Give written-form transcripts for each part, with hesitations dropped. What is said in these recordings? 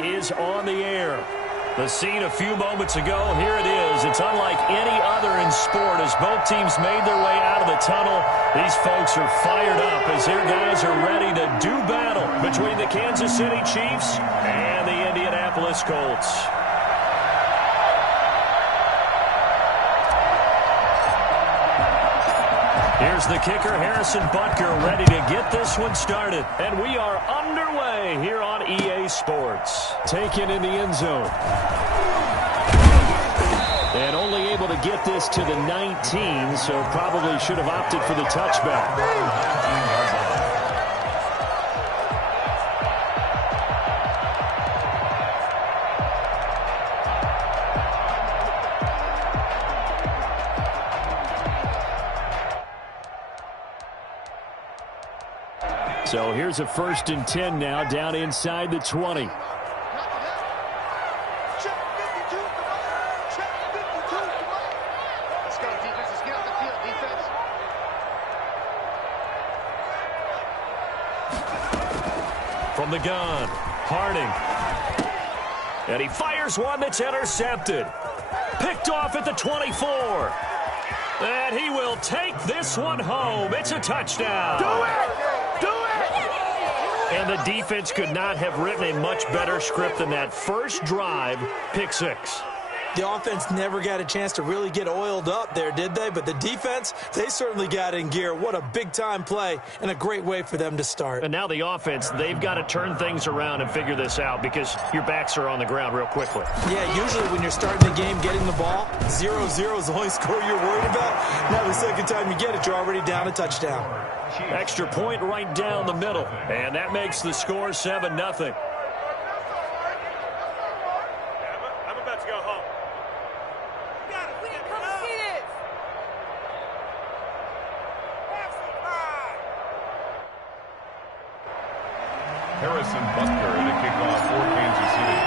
is on the air. The scene a few moments ago, here it is. It's unlike any other in sport as both teams made their way out of the tunnel. These folks are fired up as their guys are ready to do battle between the Kansas City Chiefs and the Indianapolis Colts. Here's the kicker, Harrison Butker, ready to get this one started. And we are underway here on EA Sports. Taken in the end zone. And only able to get this to the 19, so probably should have opted for the touchback. So here's a 1st and 10 now, down inside the 20. From the gun, Harding. And he fires one that's intercepted. Picked off at the 24. And he will take this one home. It's a touchdown. Do it! Do it! And the defense could not have written a much better script than that. First drive, pick 6. The offense never got a chance to really get oiled up there, did they? But the defense, they certainly got in gear. What a big-time play and a great way for them to start. And now the offense, they've got to turn things around and figure this out because your backs are on the ground real quickly. Yeah, usually when you're starting the game, getting the ball, 0-0 is the only score you're worried about. Now the second time you get it, you're already down a touchdown. Extra point right down the middle. And that makes the score 7-0. Harrison Butker to kick off for Kansas City.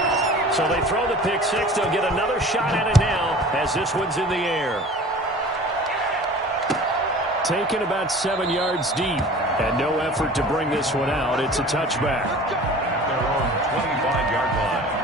So they throw the pick 6. They'll get another shot at it now as this one's in the air. Taken about 7 yards deep. And no effort to bring this one out. It's a touchback. Their own 25-yard line.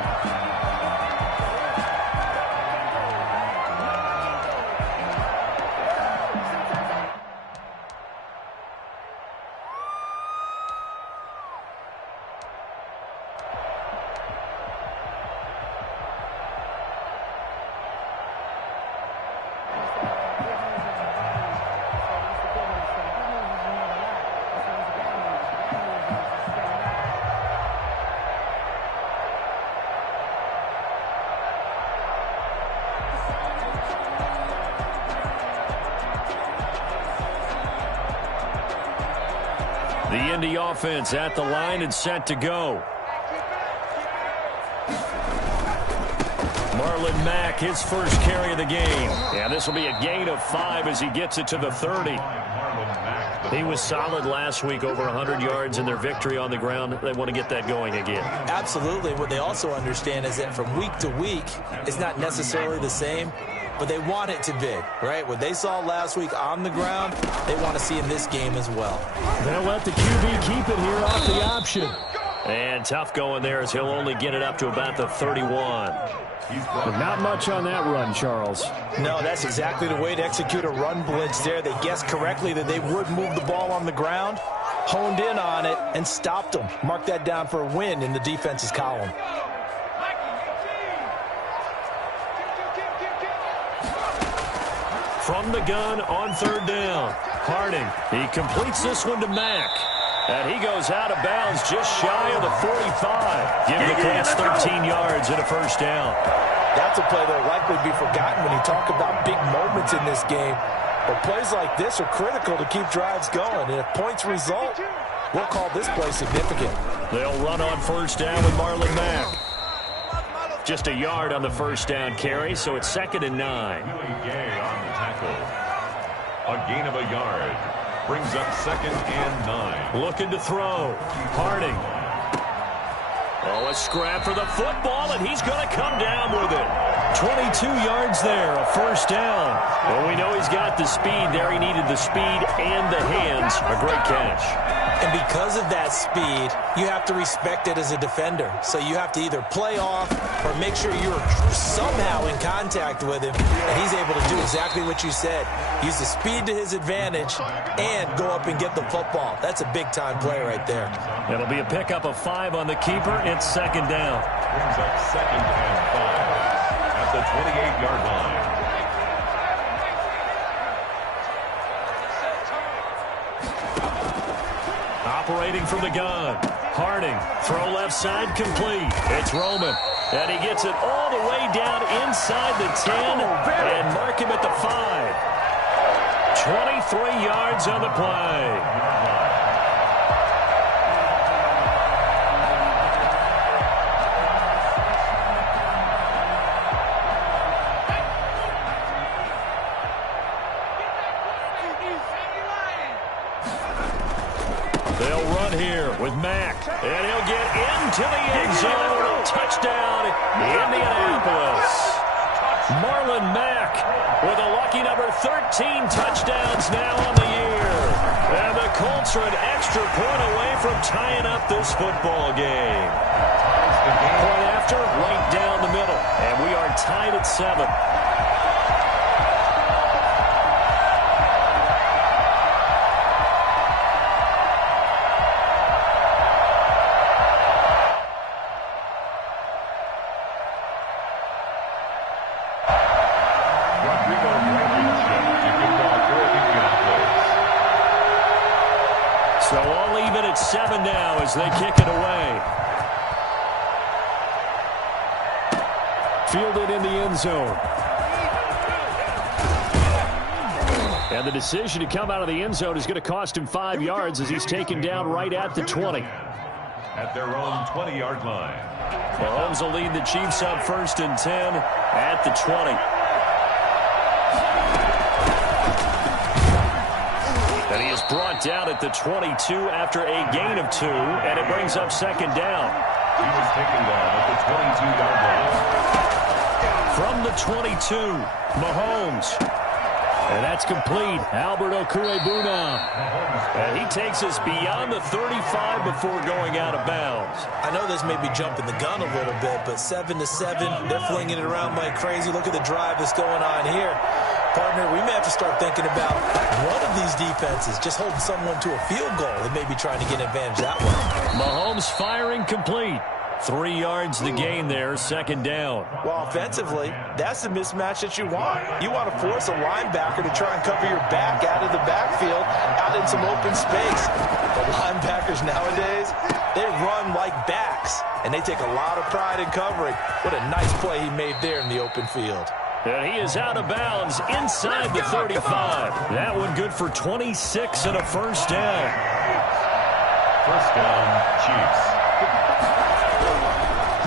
The Indy offense at the line and set to go. Marlon Mack, his first carry of the game. And this will be a gain of 5 as he gets it to the 30. He was solid last week, over 100 yards in their victory on the ground. They want to get that going again. Absolutely. What they also understand is that from week to week, it's not necessarily the same, but they want it to be, right? What they saw last week on the ground, they want to see in this game as well. They'll let the QB keep it here off the option. And tough going there as he'll only get it up to about the 31. But not much on that run, Charles. No, that's exactly the way to execute a run blitz there. They guessed correctly that they would move the ball on the ground, honed in on it, and stopped them. Mark that down for a win in the defense's column. From the gun on 3rd down. Harding, he completes this one to Mack. And he goes out of bounds just shy of the 45. Giving the Colts 13 yards and a first down. That's a play that will likely be forgotten when you talk about big moments in this game. But plays like this are critical to keep drives going. And if points result, we'll call this play significant. They'll run on 1st down with Marlon Mack. Just a yard on the 1st down carry, so it's 2nd and 9. Gay on the tackle. A gain of a yard. Brings up 2nd and 9. Looking to throw. Harding. Oh, a scrap for the football, and he's going to come down with it. 22 yards there, a first down. Well, we know he's got the speed there. He needed the speed and the hands. A great catch. And because of that speed, you have to respect it as a defender. So you have to either play off or make sure you're somehow in contact with him, and he's able to do exactly what you said. Use the speed to his advantage and go up and get the football. That's a big-time play right there. It'll be a pickup of 5 on the keeper. It's second down. Brings up 2nd and 5 at the 28-yard line. Operating from the gun. Harding, throw left side, complete. It's Roman, and he gets it all the way down inside the 10 and mark him at the 5. 23 yards on the play. They'll run here with Mack, and he'll get into the end zone. Touchdown, Indianapolis. Marlon Mack with a lucky number 13 touchdowns now on the year. And the Colts are an extra point away from tying up this football game. Point after, right down the middle, and we are tied at 7. So all even at 7 now as they kick it away. Fielded in the end zone. And the decision to come out of the end zone is going to cost him 5 yards as he's taken down right at the 20. At their own 20-yard line. Mahomes will lead the Chiefs up 1st and 10 at the 20. And he is brought down at the 22 after a gain of 2, and it brings up 2nd down. He was taken down at the 22-yard line. From the 22, Mahomes. And that's complete. Albert Okwuegbunam. And he takes us beyond the 35 before going out of bounds. I know this may be jumping the gun a little bit, but 7-7, they're flinging it around like crazy. Look at the drive that's going on here. Partner, we may have to start thinking about one of these defenses just holding someone to a field goal and maybe trying to get advantage that way. Mahomes firing complete. 3 yards the gain there, 2nd down. Well, offensively, that's the mismatch that you want. You want to force a linebacker to try and cover your back out of the backfield, out in some open space. The linebackers nowadays, they run like backs, and they take a lot of pride in covering. What a nice play he made there in the open field. And he is out of bounds inside the 35. That one good for 26 and a 1st down. 1st down, Chiefs.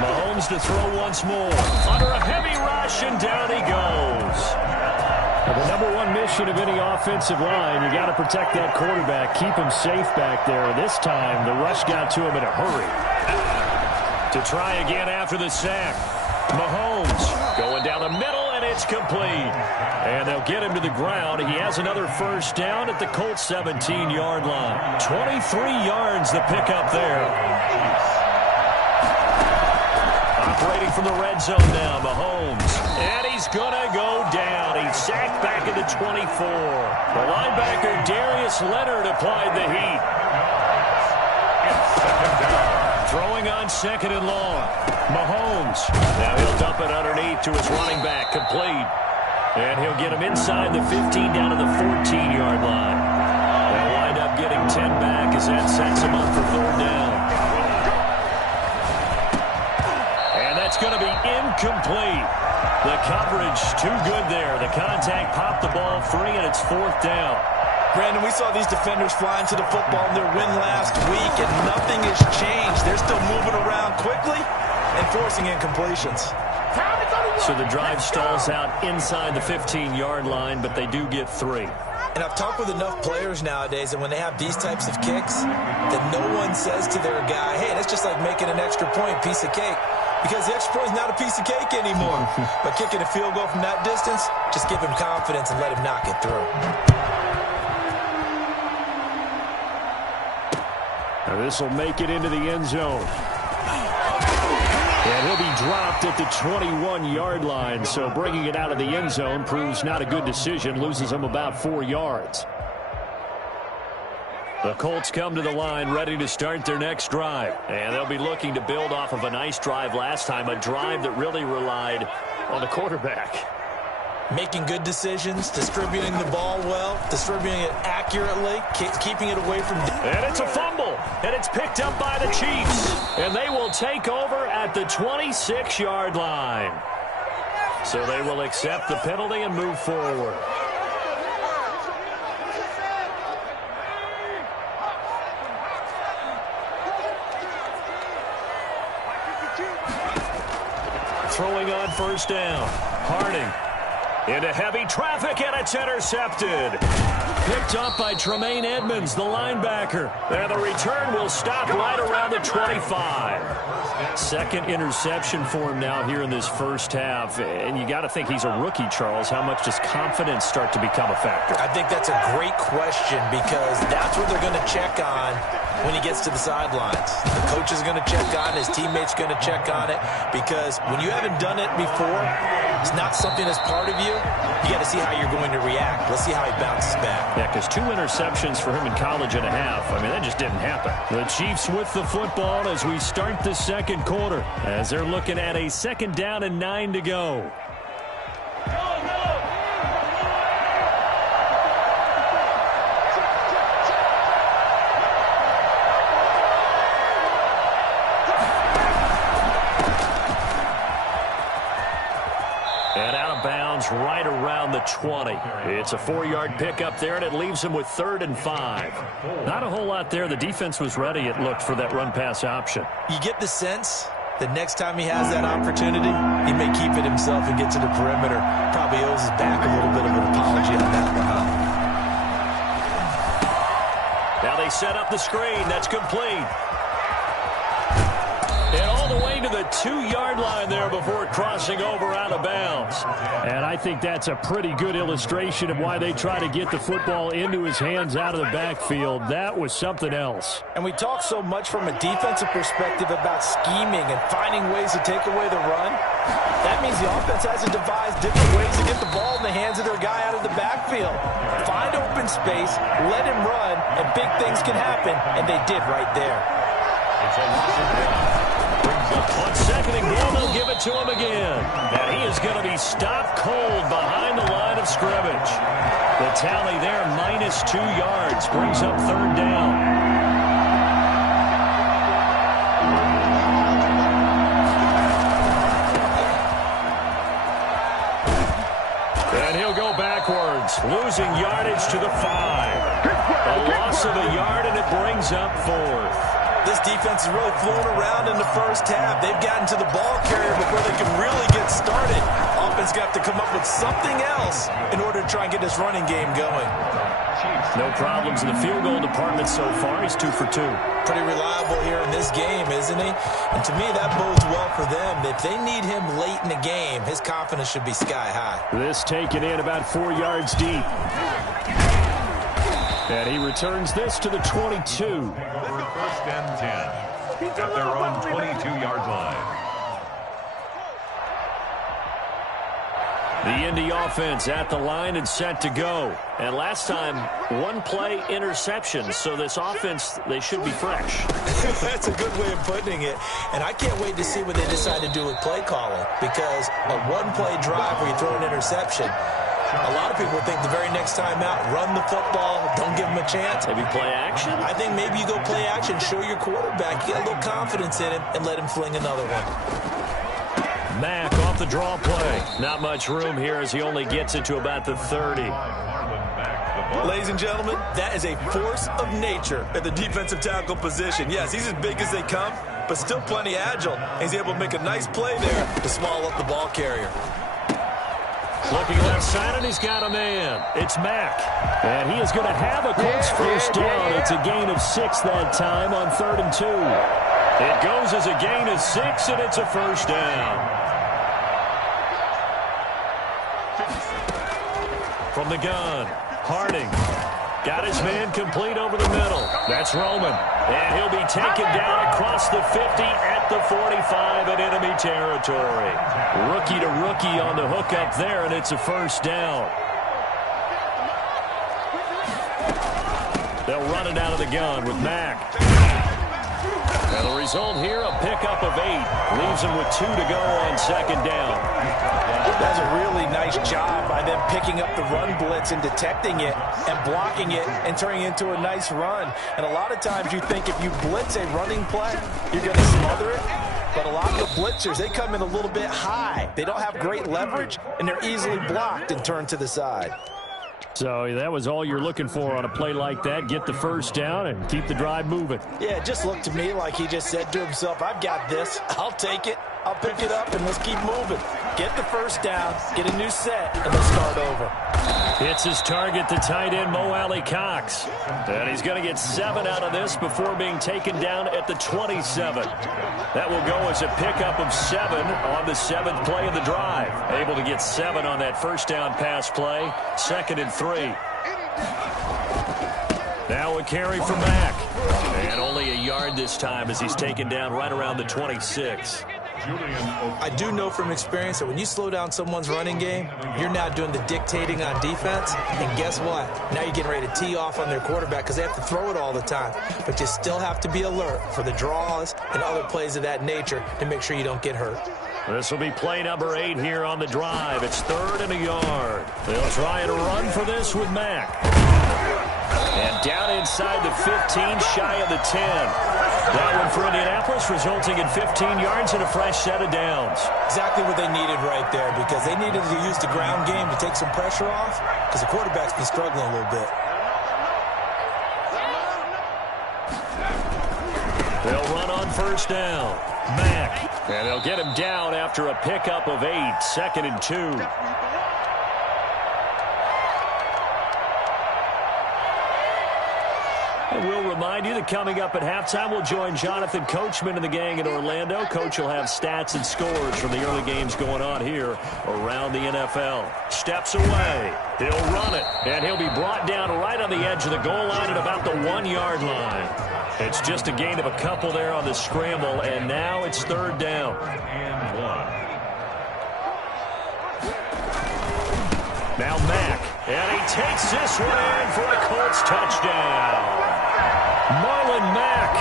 Mahomes to throw once more. Under a heavy rush, and down he goes. Well, the number 1 mission of any offensive line, you got to protect that quarterback, keep him safe back there. This time, the rush got to him in a hurry. To try again after the sack. Mahomes going down the middle, and it's complete. And they'll get him to the ground. He has another 1st down at the Colts 17-yard line. 23 yards the pickup there. Operating from the red zone now, Mahomes. And he's going to go down. He's sacked back at the 24. The linebacker, Darius Leonard, applied the heat. Throwing on 2nd and long. Mahomes. Now he'll dump it underneath to his running back. Complete. And he'll get him inside the 15 down to the 14-yard line. They'll wind up getting 10 back as that sets him up for 3rd down. And that's going to be incomplete. The coverage too good there. The contact popped the ball free, and it's 4th down. Brandon, we saw these defenders flying to the football in their win last week, and nothing has changed. They're still moving around quickly and forcing incompletions. So the drive stalls out inside the 15-yard line, but they do get 3. And I've talked with enough players nowadays, and when they have these types of kicks, then no one says to their guy, hey, that's just like making an extra point, piece of cake. Because the extra point is not a piece of cake anymore. But kicking a field goal from that distance, just give him confidence and let him knock it through. This will make it into the end zone. And he'll be dropped at the 21-yard line, so bringing it out of the end zone proves not a good decision, loses him about 4 yards. The Colts come to the line ready to start their next drive. And they'll be looking to build off of a nice drive last time, a drive that really relied on the quarterback. Making good decisions, distributing the ball well, distributing it accurately, keeping it away from... And it's a fumble, and it's picked up by the Chiefs. And they will take over at the 26-yard line. So they will accept the penalty and move forward. Throwing on first down. Harding. Into heavy traffic, and it's intercepted. Picked up by Tremaine Edmonds, the linebacker. And the return will stop right around the 25. Second interception for him now here in this first half. And you got to think he's a rookie, Charles. How much does confidence start to become a factor? I think that's a great question because that's what they're going to check on when he gets to the sidelines. The coach is going to check on it. His teammates going to check on it because when you haven't done it before, it's not something that's part of you. You got to see how you're going to react. Let's see how he bounces back. Yeah, because 2 interceptions for him in college and a half. I mean, that just didn't happen. The Chiefs with the football as we start the second quarter, as they're looking at a 2nd down and 9 to go. Right around the 20. It's a 4-yard pickup there, and it leaves him with 3rd and 5. Not a whole lot there. The defense was ready, it looked, for that run-pass option. You get the sense that next time he has that opportunity, he may keep it himself and get to the perimeter. Probably owes his back a little bit of an apology on that one, huh? Now they set up the screen. That's complete. And all the way to the 2-yard line there before crossing over out of bounds. And I think that's a pretty good illustration of why they try to get the football into his hands out of the backfield. That was something else. And we talk so much from a defensive perspective about scheming and finding ways to take away the run. That means the offense has to devise different ways to get the ball in the hands of their guy out of the backfield. Find open space, let him run, and big things can happen. And they did right there. It's a loss of 1. On 2nd and goal, they'll give it to him again. And he is going to be stopped cold behind the line of scrimmage. The tally there, -2 yards, brings up 3rd down. And he'll go backwards, losing yardage to the 5. A loss of a yard, and it brings up 4th. This defense is really flown around in the first half. They've gotten to the ball carrier before they can really get started. Offense got to come up with something else in order to try and get this running game going. No problems in the field goal department so far. He's 2 for 2. Pretty reliable here in this game, isn't he? And to me, that bodes well for them. If they need him late in the game, his confidence should be sky high. This taken in about 4 yards deep. And he returns this to the 22. Over 1st and 10 at their own 22-yard line. The Indy offense at the line and set to go. And last time, 1-play interception. So this offense, they should be fresh. That's a good way of putting it. And I can't wait to see what they decide to do with play calling. Because a 1-play drive where you throw an interception, a lot of people think the very next time out, run the football, don't give him a chance. Maybe play action? I think maybe you go play action, show your quarterback, you get a little confidence in him, and let him fling another one. Mack off the draw play. Not much room here as he only gets it to about the 30. Ladies and gentlemen, that is a force of nature at the defensive tackle position. Yes, he's as big as they come, but still plenty agile. He's able to make a nice play there to swallow up the ball carrier. Looking left side, and he's got a man. It's Mack. And he is going to have a Colts first down. It's a gain of 6 that time on 3rd and 2. It goes as a gain of 6, and it's a first down. From the gun, Harding. Got his man complete over the middle. That's Roman. And he'll be taken down across the 50 at the 45 in enemy territory. Rookie to rookie on the hook up there, and it's a first down. They'll run it out of the gun with Mack. And the result here, a pickup of 8. Leaves him with 2 to go on second down. That's a really nice job by them picking up the run blitz and detecting it and blocking it and turning it into a nice run. And a lot of times you think if you blitz a running play, you're going to smother it. But a lot of the blitzers, they come in a little bit high. They don't have great leverage, and they're easily blocked and turned to the side. So that was all you're looking for on a play like that. Get the first down and keep the drive moving. Yeah, it just looked to me like he just said to himself, I've got this. I'll take it. I'll pick it up, and let's keep moving. Get the first down, get a new set, and let's start over. It's his target, the tight end, Mo Alley-Cox. And he's going to get 7 out of this before being taken down at the 27. That will go as a pickup of 7 on the 7th play of the drive. Able to get 7 on that first down pass play. 2nd and 3. Now a carry for Mack. And only a yard this time as he's taken down right around the 26. I do know from experience that when you slow down someone's running game, you're now doing the dictating on defense. And guess what? Now you're getting ready to tee off on their quarterback because they have to throw it all the time. But you still have to be alert for the draws and other plays of that nature to make sure you don't get hurt. This will be play number 8 here on the drive. It's 3rd and a yard. They'll try and run for this with Mack. And down inside the 15, shy of the 10. That one for Indianapolis, resulting in 15 yards and a fresh set of downs. Exactly what they needed right there, because they needed to use the ground game to take some pressure off, because the quarterback's been struggling a little bit. They'll run on first down. Mack. And they'll get him down after a pickup of 8. 2nd and 2. And we'll remind you that coming up at halftime, we'll join Jonathan Coachman and the gang in Orlando. Coach will have stats and scores from the early games going on here around the NFL. Steps away. He'll run it, and he'll be brought down right on the edge of the goal line at about the 1-yard line. It's just a gain of a couple there on the scramble, and now it's 3rd down. And 1. Now Mack, and he takes this one in for a Colts touchdown. Marlon Mack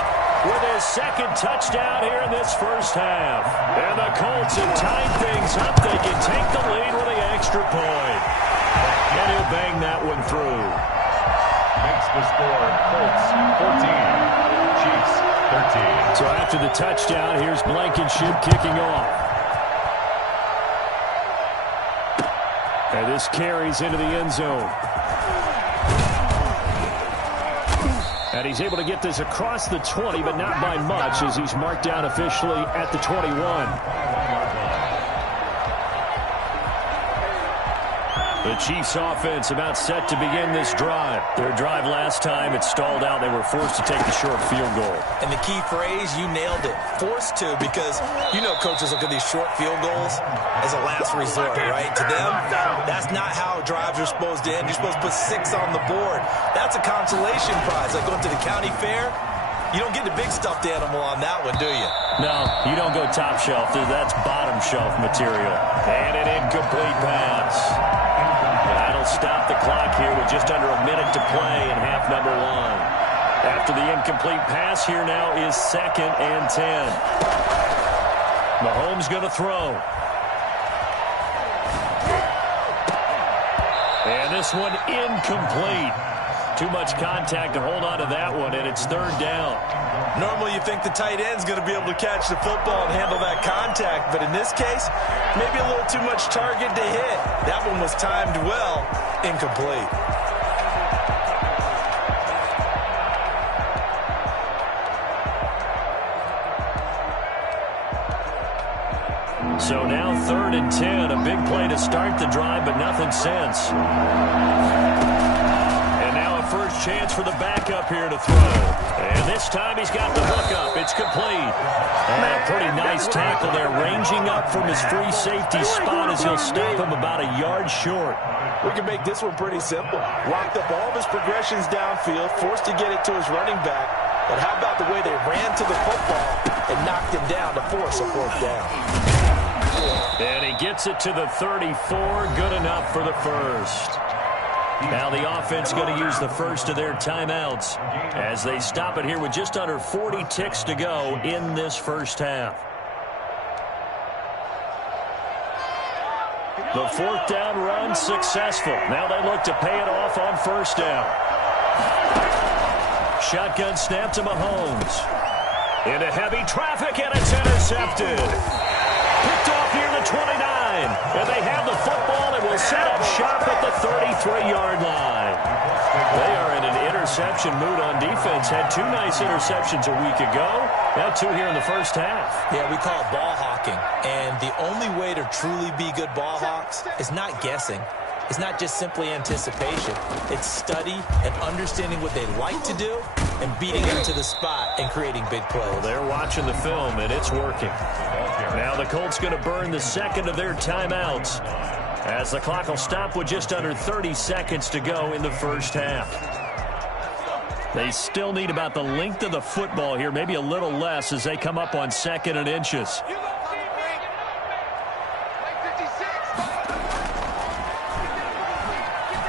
with his 2nd touchdown here in this first half. And the Colts have tied things up. They can take the lead with the extra point. And he'll bang that one through. Makes the score Colts 14, Chiefs 13. So after the touchdown, here's Blankenship kicking off. And this carries into the end zone. And he's able to get this across the 20, but not by much, as he's marked down officially at the 21. The Chiefs offense about set to begin this drive. Their drive last time, it stalled out. They were forced to take the short field goal. And the key phrase, you nailed it. Forced to, because you know coaches look at these short field goals as a last resort, right? To them, that's not how drives are supposed to end. You're supposed to put 6 on the board. That's a consolation prize, like going to the county fair. You don't get the big stuffed animal on that one, do you? No, you don't go top shelf. That's bottom shelf material. And an incomplete pass. That'll stop the clock here with just under a minute to play in half number 1. After the incomplete pass, here now is 2nd and 10. Mahomes going to throw. And this one incomplete. Too much contact to hold on to that one, and it's 3rd down. Normally you think the tight end's going to be able to catch the football and handle that contact, but in this case, maybe a little too much target to hit. That one was timed well, incomplete. So now 3rd and 10, a big play to start the drive, but nothing since. And now a first chance for the backup here to throw. And this time he's got the hook up. It's complete. And a pretty nice tackle there, ranging up from his free safety spot as he'll stop him about a yard short. We can make this one pretty simple. Locked up all of his progressions downfield, forced to get it to his running back. But how about the way they ran to the football and knocked him down to force a fourth down? And he gets it to the 34. Good enough for the first. Now the offense going to use the first of their timeouts as they stop it here with just under 40 ticks to go in this first half. The fourth down run successful. Now they look to pay it off on first down. Shotgun snap to Mahomes. Into heavy traffic, and it's intercepted. Picked off near the 29. And they have the football and will set up shop at the 33-yard line. They are in an interception mood on defense. Had two nice interceptions a week ago. Now two here in the first half. Yeah, we call it ball hawking. And the only way to truly be good ball hawks is not guessing. It's not just simply anticipation. It's study and understanding what they like to do and beating them to the spot and creating big plays. Well, they're watching the film, and it's working. Now the Colts going to burn the second of their timeouts as the clock will stop with just under 30 seconds to go in the first half. They still need about the length of the football here, maybe a little less as they come up on second and inches.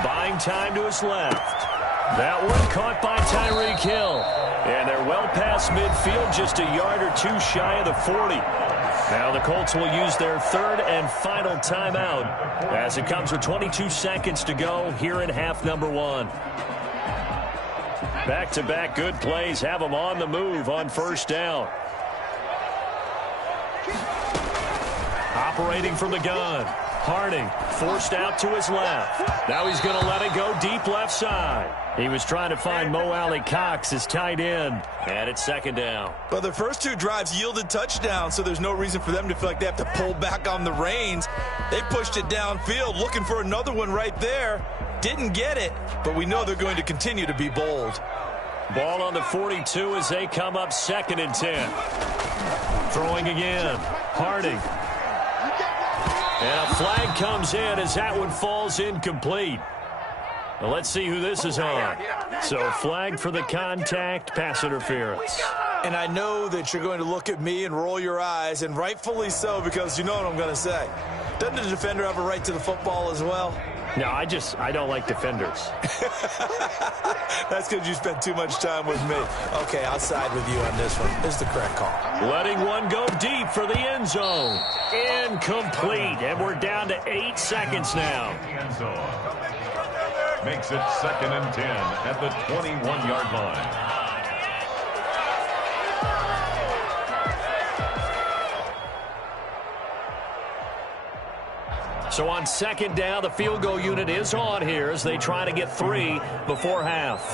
Buying time to his left. That one caught by Tyreek Hill. And they're well past midfield, just a yard or two shy of the 40. Now the Colts will use their third and final timeout as it comes with 22 seconds to go here in half number one. Back-to-back good plays have them on the move on first down. Operating from the gun. Harding forced out to his left. Now he's going to let it go deep left side. He was trying to find Mo Alley-Cox, his tight end, and it's second down. But their first two drives yielded touchdowns, so there's no reason for them to feel like they have to pull back on the reins. They pushed it downfield, looking for another one right there. Didn't get it, but we know they're going to continue to be bold. Ball on the 42 as they come up second and 10. Throwing again. Harding. And a flag comes in as that one falls incomplete. Well, let's see who this is on. So flag for the contact, pass interference. And I know that you're going to look at me and roll your eyes, and rightfully so, because you know what I'm going to say. Doesn't the defender have a right to the football as well? No, I don't like defenders. That's because you spent too much time with me. Okay, I'll side with you on this one. This is the correct call. Letting one go deep for the end zone. Incomplete, and we're down to 8 seconds now. End zone. Makes it second and 10 at the 21-yard line. So on second down, the field goal unit is on here as they try to get 3 before half.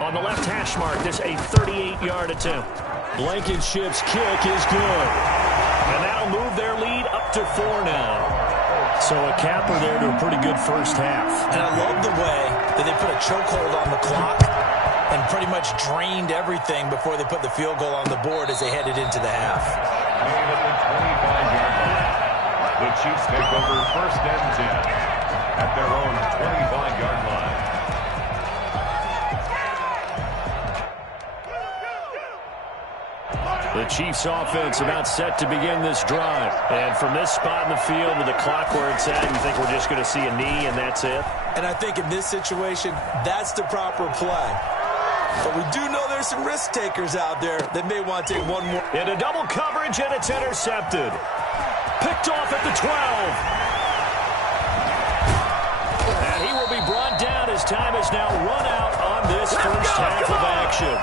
On the left hash mark, this a 38-yard attempt. Blankenship's kick is good. And that'll move their lead up to 4 now. So a capper there to a pretty good first half. And I love the way that they put a chokehold on the clock and pretty much drained everything before they put the field goal on the board as they headed into the half. Made at the 25-yard line. The Chiefs take over first and 10 at their own 25-yard line. The Chiefs offense about set to begin this drive. And from this spot in the field with the clock where it's at, you think we're just going to see a knee and that's it? And I think in this situation, that's the proper play. But we do know there's some risk takers out there that may want to take one more. Into double coverage, and it's intercepted. Picked off at the 12. And he will be brought down. His time is now run out on this first half of action.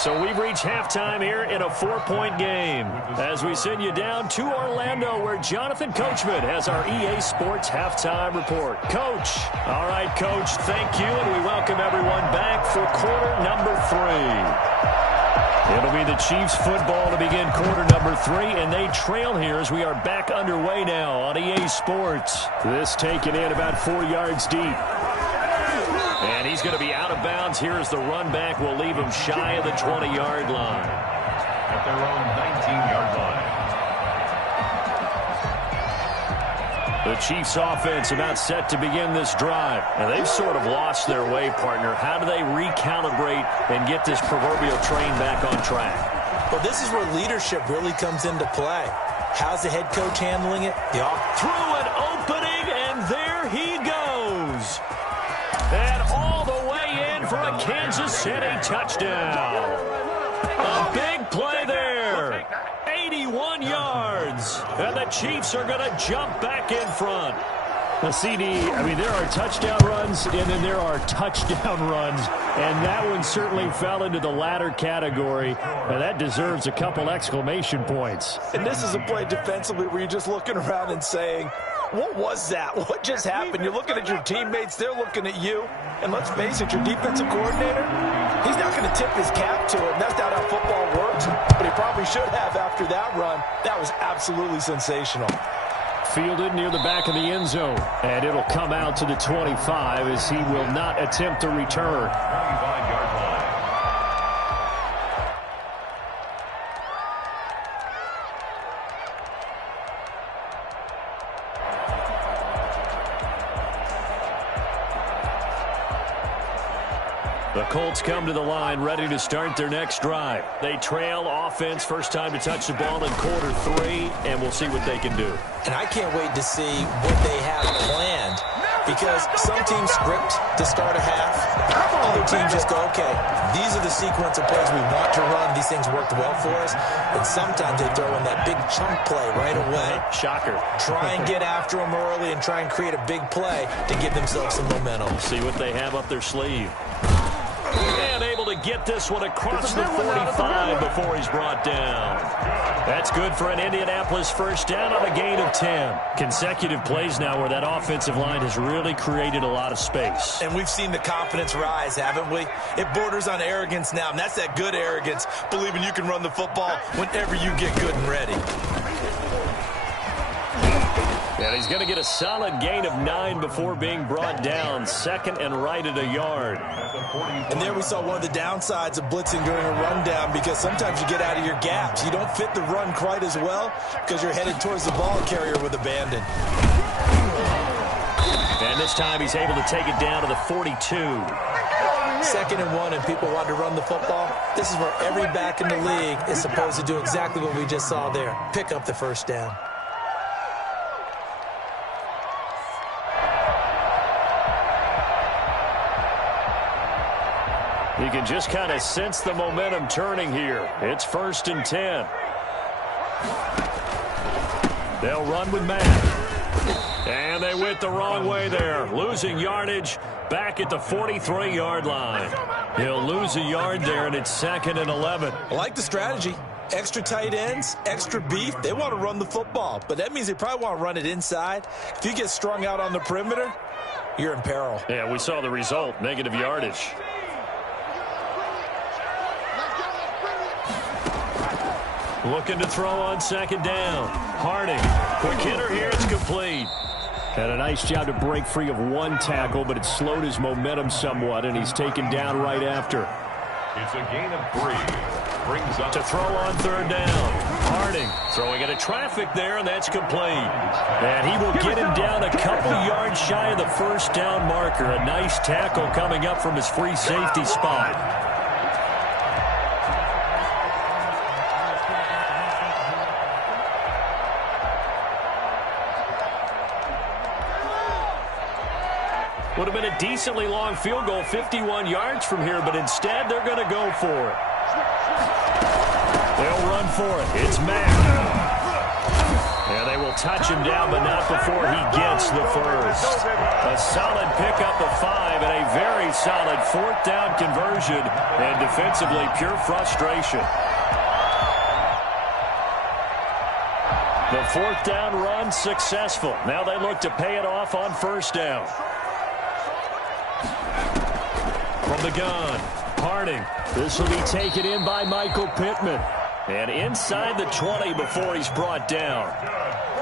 So we've reached halftime here in a 4-point game as we send you down to Orlando where Jonathan Coachman has our EA Sports halftime report. Coach. All right, Coach, thank you, and we welcome everyone back for quarter number 3. It'll be the Chiefs football to begin quarter number 3, and they trail here as we are back underway now on EA Sports. This taken in about 4 yards deep. And he's going to be out of bounds here as the run back will leave him shy of the 20-yard line. At their own 19-yard line. The Chiefs offense about set to begin this drive. And they've sort of lost their way, partner. How do they recalibrate and get this proverbial train back on track? Well, this is where leadership really comes into play. How's the head coach handling it? Through an opening, and there he goes. And all the way in for a Kansas City touchdown. A big play there. 81 yards. And the Chiefs are going to jump back in front. The CD, I mean, there are touchdown runs, and then there are touchdown runs. And that one certainly fell into the latter category. And that deserves a couple exclamation points. And this is a play defensively where you're just looking around and saying, what was that? What just happened? You're looking at your teammates. They're looking at you. And let's face it, your defensive coordinator, he's not going to tip his cap to it. That's not how football works. But he probably should have after that run. That was absolutely sensational. Fielded near the back of the end zone. And it'll come out to the 25 as he will not attempt to return. 25-yard line. The Colts come to the line ready to start their next drive. They trail offense, first time to touch the ball in quarter 3, and we'll see what they can do. And I can't wait to see what they have planned, because some teams script to start a half. Other teams just go, okay, these are the sequence of plays we want to run. These things worked well for us. And sometimes they throw in that big chunk play right away. Shocker. Try and get after them early and try and create a big play to give themselves some momentum. See what they have up their sleeve. And able to get this one across the 45 before he's brought down. That's good for an Indianapolis first down on a gain of 10. Consecutive plays now where that offensive line has really created a lot of space. And we've seen the confidence rise, haven't we? It borders on arrogance now, and that's that good arrogance, believing you can run the football whenever you get good and ready. And he's going to get a solid gain of 9 before being brought down. Second and right at a yard. And there we saw one of the downsides of blitzing during a rundown, because sometimes you get out of your gaps. You don't fit the run quite as well because you're headed towards the ball carrier with abandon. And this time he's able to take it down to the 42. 2nd and 1, and people want to run the football. This is where every back in the league is supposed to do exactly what we just saw there. Pick up the first down. You can just kind of sense the momentum turning here. It's 1st and 10. They'll run with Matt. And they went the wrong way there. Losing yardage back at the 43-yard line. He'll lose a yard there, and it's 2nd and 11. I like the strategy. Extra tight ends, extra beef. They want to run the football, but that means they probably want to run it inside. If you get strung out on the perimeter, you're in peril. Yeah, we saw the result, negative yardage. Looking to throw on 2nd down. Harding. Quick hitter here. It's complete. Had a nice job to break free of one tackle, but it slowed his momentum somewhat, and he's taken down right after. It's a gain of 3. Brings up to throw on 3rd down. Harding throwing into traffic there, and that's complete. And he will get him down a couple yards shy of the first down marker. A nice tackle coming up from his free safety spot. Would have been a decently long field goal, 51 yards from here, but instead they're going to go for it. They'll run for it. It's Matt. And they will touch him down, but not before he gets the first. A solid pickup of 5 and a very solid 4th down conversion. And defensively, pure frustration. The 4th down run successful. Now they look to pay it off on 1st down. From the gun, Harding. This will be taken in by Michael Pittman. And inside the 20 before he's brought down.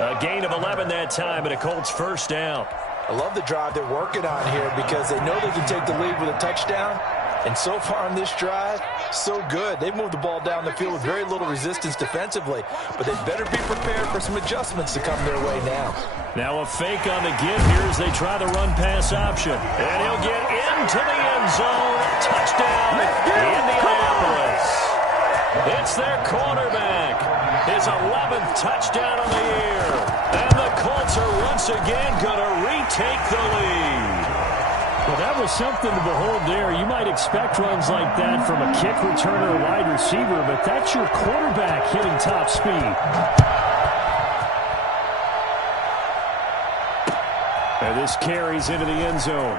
A gain of 11 that time and a Colts first down. I love the drive they're working on here because they know they can take the lead with a touchdown. And so far on this drive, so good. They've moved the ball down the field with very little resistance defensively, but they better be prepared for some adjustments to come their way now. Now a fake on the give here as they try the run-pass option. And he'll get into the end zone. Touchdown, Indianapolis. It's their quarterback. His 11th touchdown of the year. And the Colts are once again going to retake the lead. Well, that was something to behold there. You might expect runs like that from a kick returner or wide receiver, but that's your quarterback hitting top speed. And this carries into the end zone.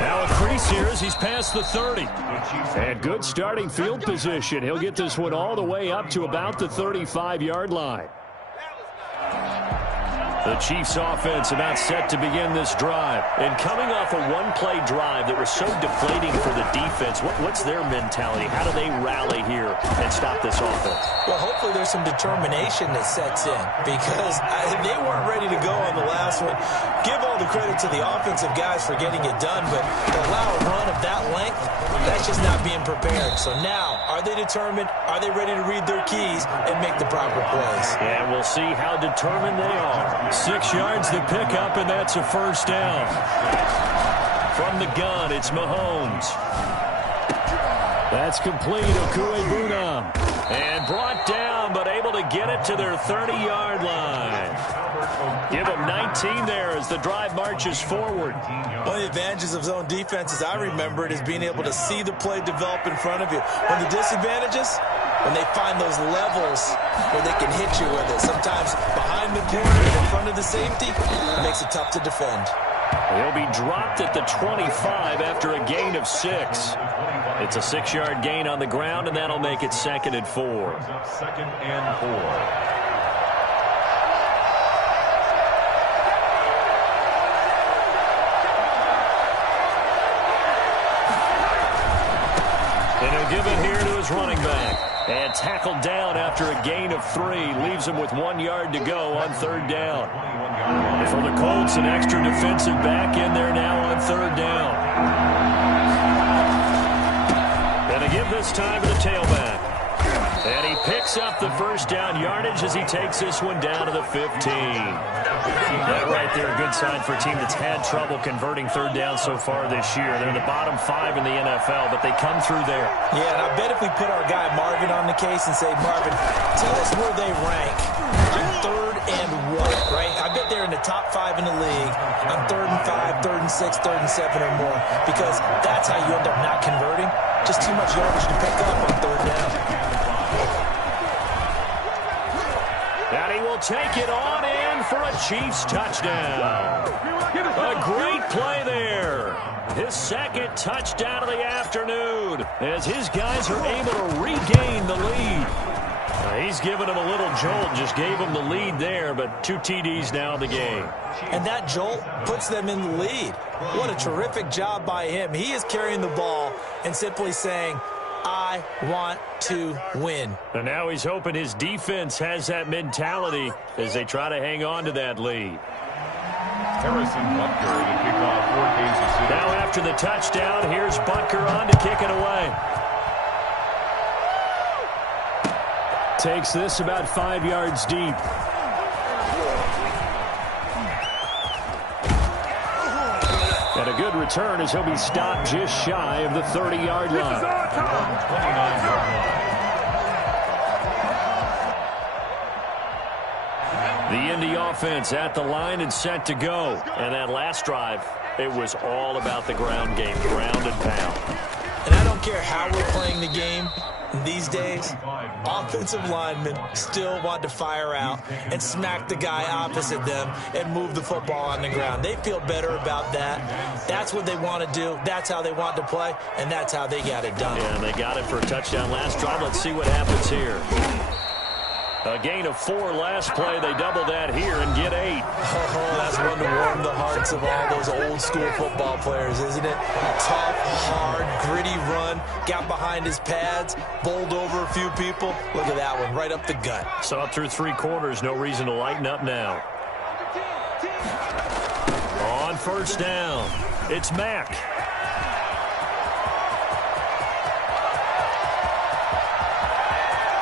Now a crease here as he's past the 30. And good starting field position. He'll get this one all the way up to about the 35-yard line. The Chiefs offense about set to begin this drive. And coming off a one-play drive that was so deflating for the defense, what's their mentality? How do they rally here and stop this offense? Well, hopefully there's some determination that sets in because they weren't ready to go on the last one. Give all the credit to the offensive guys for getting it done, but to allow a run of that length, that's just not being prepared. So now, are they determined? Are they ready to read their keys and make the proper plays? And we'll see how determined they are. 6 yards the pickup, and that's a first down. From the gun, it's Mahomes. That's complete, Okuegbunam. And brought down, but able to get it to their 30-yard line. Give them 19 there as the drive marches forward. One of the advantages of zone defense, as I remember it, is being able to see the play develop in front of you. One of the disadvantages, when they find those levels where they can hit you with it. Sometimes behind the corner, in front of the safety, it makes it tough to defend. He'll be dropped at the 25 after a gain of 6. It's a 6-yard gain on the ground, and that'll make it 2nd and 4. 2nd and 4. And he'll give it here to his running back. And tackled down after a gain of 3. Leaves him with 1 yard to go on 3rd down. And for the Colts, an extra defensive back in there now on 3rd down. And to give this time to the tailback. And he picks up the first down yardage as he takes this one down to the 15. That right there, a good sign for a team that's had trouble converting 3rd down so far this year. They're in the bottom 5 in the NFL, but they come through there. Yeah, and I bet if we put our guy Marvin on the case and say, Marvin, tell us where they rank on 3rd and 1, right? I bet they're in the top 5 in the league on 3rd and 5, 3rd and 6, 3rd and 7 or more, because that's how you end up not converting. Just too much yardage to pick up on 3rd down. And he will take it on in for a Chiefs touchdown. A great play there. His 2nd touchdown of the afternoon as his guys are able to regain the lead. He's given him a little jolt, just gave him the lead there, but 2 TDs now in the game. And that jolt puts them in the lead. What a terrific job by him. He is carrying the ball and simply saying, I want to win. And now he's hoping his defense has that mentality as they try to hang on to that lead. Harrison Butker to kick off for Kansas City. Now after the touchdown, here's Butker on to kick it away. Takes this about 5 yards deep. And a good return as he'll be stopped just shy of the 30-yard line. 29-yard line. The Indy offense at the line and set to go. And that last drive, it was all about the ground game, ground and pound. And I don't care how we're playing the game these days, offensive linemen still want to fire out and smack the guy opposite them and move the football on the ground. They feel better about that. That's what they want to do. That's how they want to play, and that's how they got it done. Yeah, they got it for a touchdown last drive. Let's see what happens here. A gain of 4 last play. They double that here and get 8. Oh, that's one to warm the hearts of all those old-school football players, isn't it? Tough, hard, gritty run. Got behind his pads, bowled over a few people. Look at that one, right up the gut. So up through 3 quarters, no reason to lighten up now. On first down, it's Mack.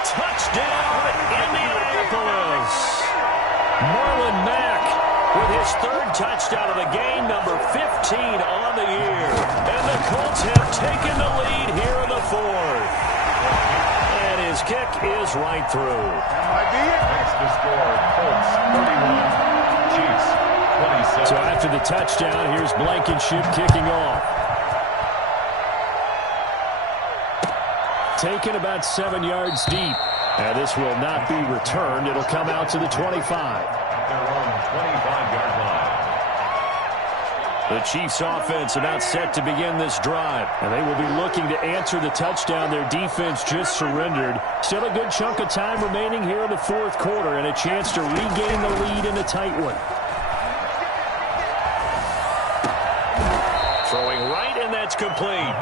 Touchdown, Indianapolis. Marlon Mack with his third touchdown of the game, number 15 on the year. And the Colts have taken the lead here in the fourth. And his kick is right through. That might be it. Makes the score Colts 31, Chiefs 27. So after the touchdown, here's Blankenship kicking off. Taken about 7 yards deep. And this will not be returned. It'll come out to the 25. Their own 25-yard line. The Chiefs offense about set to begin this drive. And they will be looking to answer the touchdown their defense just surrendered. Still a good chunk of time remaining here in the fourth quarter and a chance to regain the lead in a tight one. Throwing right, and that's complete.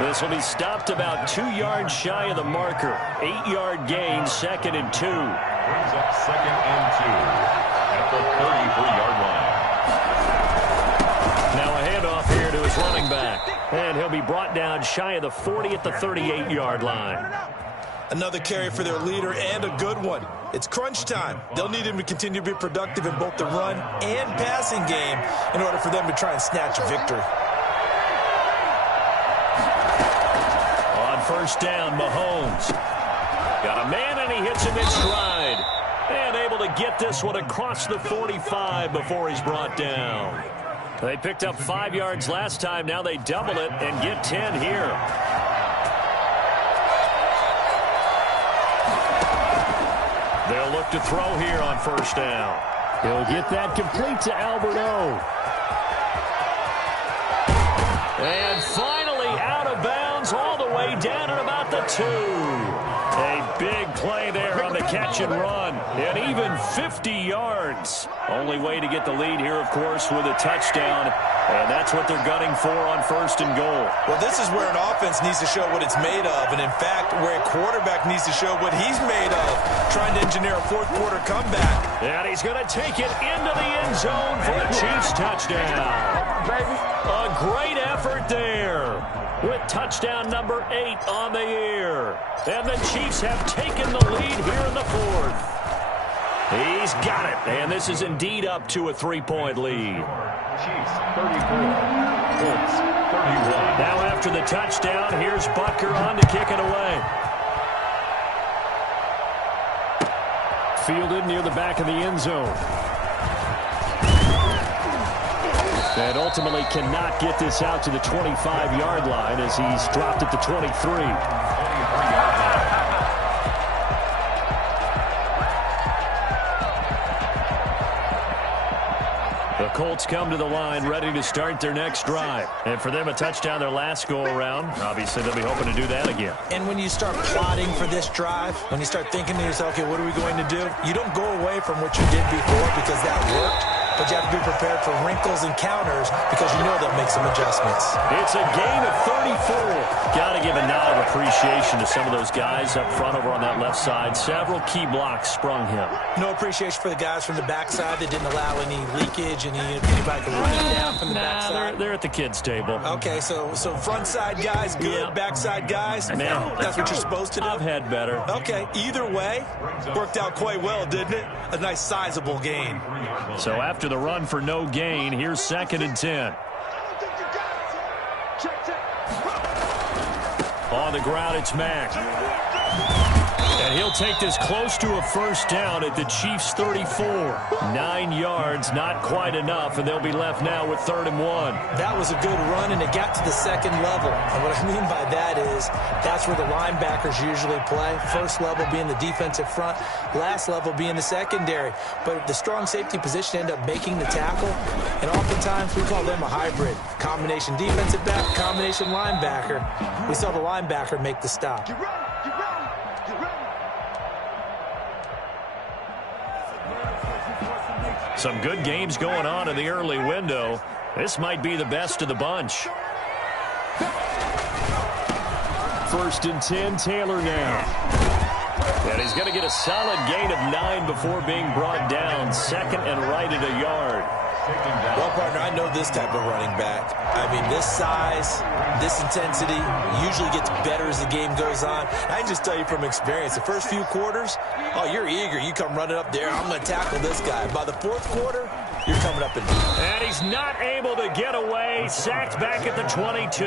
This will be stopped about 2 yards shy of the marker. 8-yard gain, 2nd and 2. Brings up 2nd and 2 at the 33-yard line. Now a handoff here to his running back. And he'll be brought down shy of the 40 at the 38-yard line. Another carry for their leader and a good one. It's crunch time. They'll need him to continue to be productive in both the run and passing game in order for them to try and snatch a victory. First down, Mahomes. Got a man, and he hits him in stride. And able to get this one across the 45 before he's brought down. They picked up 5 yards last time. Now they double it and get 10 here. They'll look to throw here on first down. He'll get that complete to Albert O. And finally out of bounds all the way down at about the 2. A big play there on the catch and run. And even 50 yards. Only way to get the lead here, of course, with a touchdown. And that's what they're gunning for on first and goal. Well, this is where an offense needs to show what it's made of. And, in fact, where a quarterback needs to show what he's made of, trying to engineer a fourth-quarter comeback. And he's going to take it into the end zone for a Chiefs touchdown. A great effort there with touchdown number 8 on the year. And the Chiefs have taken the lead here in the fourth. He's got it, and this is indeed up to a 3-point lead. Chiefs 34, Colts 31. Now after the touchdown, here's Butker on to kick it away. Fielded near the back of the end zone. And ultimately cannot get this out to the 25-yard line as he's dropped at the 23. 23-yard line. The Colts come to the line ready to start their next drive. And for them, a touchdown their last go-around. Obviously, they'll be hoping to do that again. And when you start plotting for this drive, when you start thinking to yourself, okay, what are we going to do? You don't go away from what you did before because that worked. But you have to be prepared for wrinkles and counters because you know they'll make some adjustments. It's a gain of 34. Got to give a nod of appreciation to some of those guys up front over on that left side. Several key blocks sprung him. No appreciation for the guys from the backside that didn't allow any leakage and anybody could run it down from the backside. They're at the kids' table. Okay, so front side guys good, Yeah. backside guys, Man, that's what you're supposed to do? I've had better. Okay, either way, worked out quite well, didn't it? A nice sizable gain. So after the run for no gain, here's 2nd and 10. On the ground, it's Mack. And he'll take this close to a first down at the Chiefs' 34. 9 yards, not quite enough, and they'll be left now with 3rd and 1. That was a good run, and it got to the second level. And what I mean by that is that's where the linebackers usually play. First level being the defensive front, last level being the secondary. But the strong safety position ended up making the tackle, and oftentimes we call them a hybrid. Combination defensive back, combination linebacker. We saw the linebacker make the stop. Some good games going on in the early window. This might be the best of the bunch. 1st and 10, Taylor now. And he's going to get a solid gain of 9 before being brought down. 2nd and right at a yard. Well, partner, I know this type of running back. I mean, this size, this intensity usually gets better as the game goes on. I can just tell you from experience, the first few quarters, oh, you're eager. You come running up there, I'm going to tackle this guy. By the fourth quarter, you're coming up in deep. And he's not able to get away. Sacked back at the 22.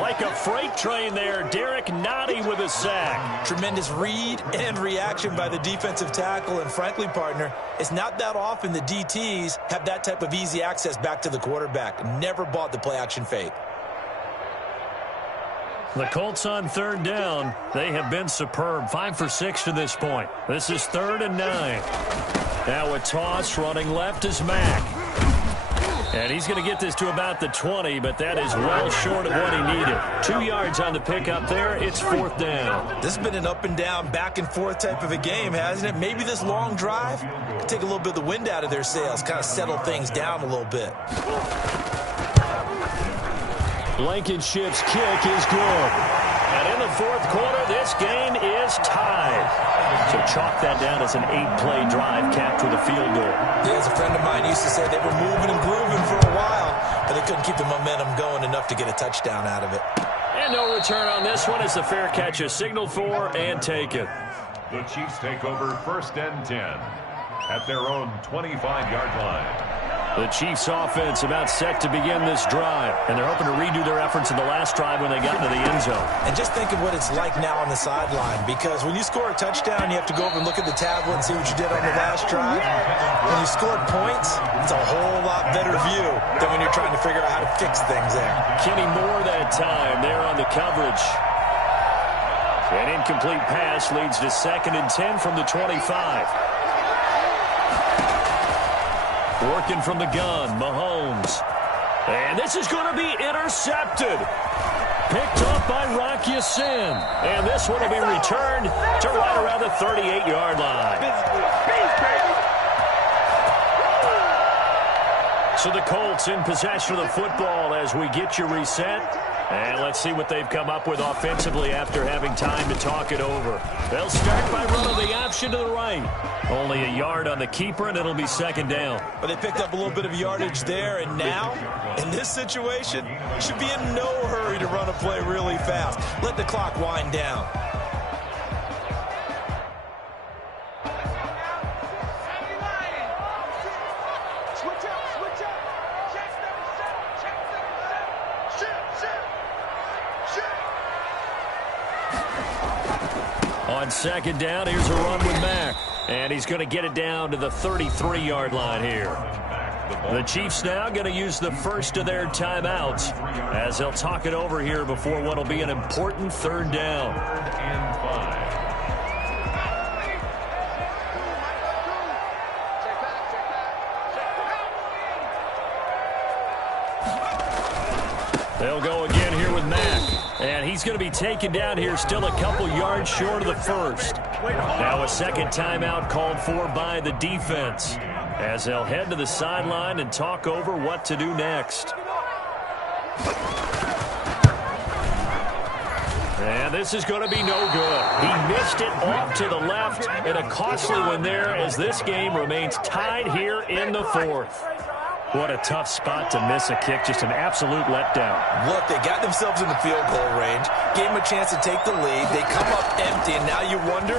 Like a freight train there, Derek Nottie with a sack. Tremendous read and reaction by the defensive tackle. And frankly, partner, it's not that often the DTs have that type of easy access back to the quarterback. Never bought the play-action fake. The Colts on third down. They have been superb. 5 for 6 to this point. This is 3rd and 9. Now a toss running left is Mack. And he's going to get this to about the 20, but that is well short of what he needed. 2 yards on the pickup there. It's 4th down. This has been an up and down, back and forth type of a game, hasn't it? Maybe this long drive could take a little bit of the wind out of their sails, kind of settle things down a little bit. Blankenship's kick is good. And in the 4th quarter, this game is tied. So chalk that down as an 8-play drive capped with a field goal. Yeah, as a friend of mine used to say, they were moving and grooving for a while, but they couldn't keep the momentum going enough to get a touchdown out of it. And no return on this one as the fair catch is signaled for and taken. The Chiefs take over 1st and 10 at their own 25-yard line. The Chiefs offense about set to begin this drive, and they're hoping to redo their efforts in the last drive when they got into the end zone. And just think of what it's like now on the sideline, because when you score a touchdown, you have to go over and look at the tablet and see what you did on the last drive. When you scored points, it's a whole lot better view than when you're trying to figure out how to fix things there. Kenny Moore that time there on the coverage. An incomplete pass leads to 2nd and 10 from the 25. Working from the gun, Mahomes. And this is going to be intercepted. Picked off by Rock Ya-Sin. And this one will be returned to right around the 38-yard line. So the Colts in possession of the football as we get you reset. And let's see what they've come up with offensively after having time to talk it over. They'll start by running the option to the right. Only a yard on the keeper, and it'll be 2nd down. But they picked up a little bit of yardage there, and now, in this situation, should be in no hurry to run a play really fast. Let the clock wind down. On 2nd down, here's a run with Mack. And he's going to get it down to the 33-yard line here. The Chiefs now going to use the first of their timeouts as they'll talk it over here before what will be an important 3rd down. 3rd and 5. They'll go again here with Mack. And he's going to be taken down here still a couple yards short of the first. Now a 2nd timeout called for by the defense as they'll head to the sideline and talk over what to do next. And this is going to be no good. He missed it off to the left, and a costly one there as this game remains tied here in the 4th. What a tough spot to miss a kick. Just an absolute letdown. Look, they got themselves in the field goal range, gave them a chance to take the lead. They come up empty, and now you wonder,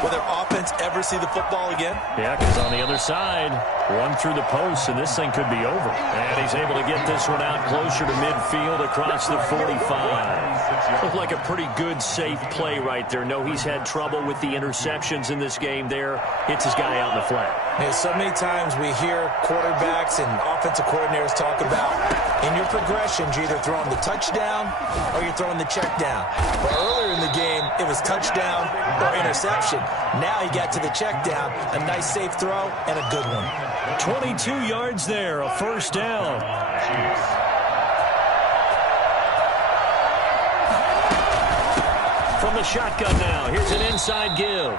will their offense ever see the football again? Yeah, because on the other side, run through the post, and this thing could be over. And he's able to get this one out closer to midfield across the 45. Looked like a pretty good, safe play right there. No, he's had trouble with the interceptions in this game there. Hits his guy out in the flat. Yeah, so many times we hear quarterbacks and offensive coordinators talk about in your progressions, you're either throwing the touchdown or you're throwing the check down. But earlier in the game, it was touchdown or interception. Now he got to the check down, a nice safe throw and a good one. 22 yards there, a 1st down. From the shotgun now, here's an inside give.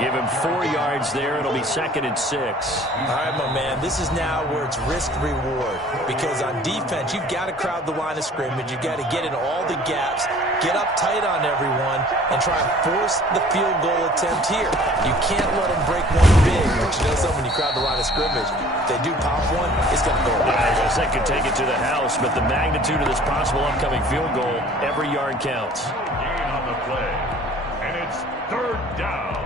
Give him 4 yards there. It'll be 2nd and 6. All right, my man, this is now where it's risk-reward. Because on defense, you've got to crowd the line of scrimmage. You've got to get in all the gaps, get up tight on everyone, and try and force the field goal attempt here. You can't let them break one big, but you know something, when you crowd the line of scrimmage, if they do pop one, it's going to go away. I guess that could take it to the house, but the magnitude of this possible upcoming field goal, every yard counts. Gain on the play, and it's 3rd down.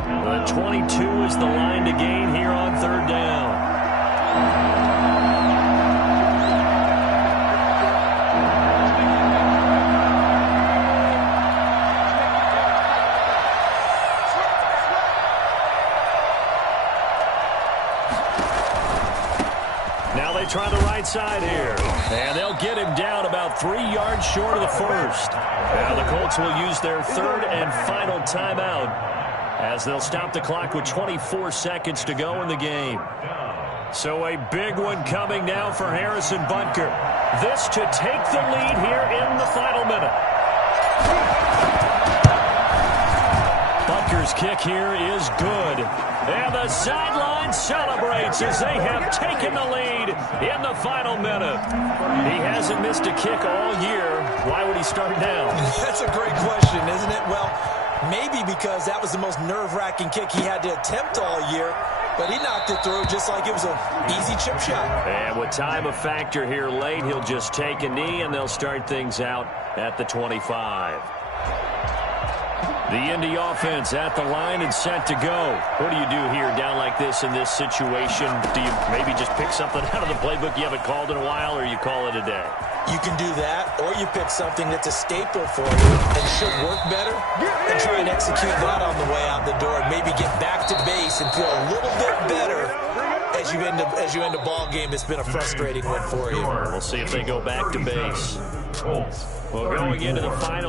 The 22 is the line to gain here on 3rd down. Now they try the right side here. And they'll get him down about 3 yards short of the first. Now the Colts will use their 3rd and final timeout, as they'll stop the clock with 24 seconds to go in the game. So a big one coming now for Harrison Butker. This to take the lead here in the final minute. Butker's kick here is good. And the sideline celebrates as they have taken the lead in the final minute. He hasn't missed a kick all year. Why would he start now? That's a great question, isn't it? Well, maybe because that was the most nerve-wracking kick he had to attempt all year, but he knocked it through just like it was an easy chip shot. And with time a factor here late, he'll just take a knee, and they'll start things out at the 25. The Indy offense at the line and set to go. What do you do here down like this in this situation? Do you maybe just pick something out of the playbook you haven't called in a while, or you call it a day? You can do that, or you pick something that's a staple for you and should work better, and try and execute that on the way out the door, and maybe get back to base and feel a little bit better as you end a ball game that's been a frustrating one for you. We'll see if they go back to base. Well, going into the final